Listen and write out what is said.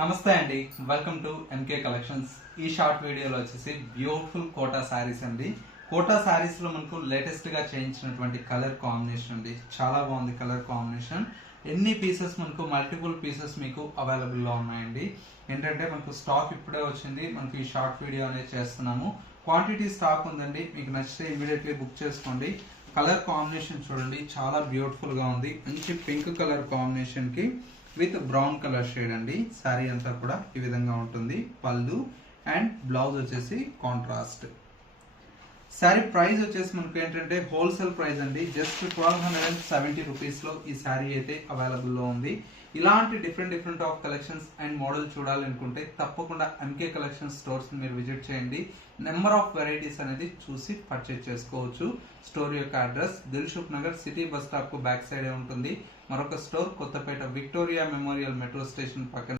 నమస్తే అండి, welcome to MK collections. ఈ షార్ట్ వీడియోలో వచ్చేసి బ్యూటిఫుల్ కోటా శారీస్ అండి. కోటా శారీస్ లో మనకు లేటెస్ట్ గా చేయించినటువంటి కలర్ కాంబినేషన్ అండి. చాలా బాగుంది కలర్ కాంబినేషన్. ఎన్ని పీసెస్ మనకు మల్టిపుల్ పీసెస్ మీకు అవైలబుల్ లో ఉన్నాయండి. ఏంటంటే మనకు స్టాక్ ఇప్పుడే వచ్చింది, మనకు ఈ షార్ట్ వీడియో అనేది చేస్తున్నాము. క్వాంటిటీ స్టాక్ ఉందండి, మీకు నచ్చితే ఇమీడియట్లీ బుక్ చేసుకోండి. కలర్ కాంబినేషన్ చూడండి, చాలా బ్యూటిఫుల్ గా ఉంది. మంచి పింక్ కలర్ కాంబినేషన్ కి విత్ బ్రౌన్ కలర్ షేడ్ అండి. శారీ అంతా కూడా ఈ విధంగా ఉంటుంది. పళ్ళు అండ్ బ్లౌజ్ వచ్చేసి కాంట్రాస్ట్. శారీ ప్రైస్ వచ్చేసి మనకు ఏంటంటే హోల్సేల్ ప్రైస్ అండి. జస్ట్ 1270 రూపీస్ లో ఈ శారీ అయితే అవైలబుల్ లో ఉంది. ఇలాంటి different of collections and model చూడాలనుకుంటే తప్పకుండా ఎంకే కలెక్షన్ స్టోర్స్ మీరు విజిట్ చేయండి. నెంబర్ ఆఫ్ వెరైటీస్ అనేది చూసి పర్చేజ్ చేసుకోవచ్చు. స్టోర్ యొక్క address Dilsukh Nagar city bus stop కు బ్యాక్ సైడ్ ఉంటుంది. మరొక store Kothapet Victoria Memorial metro station పక్కన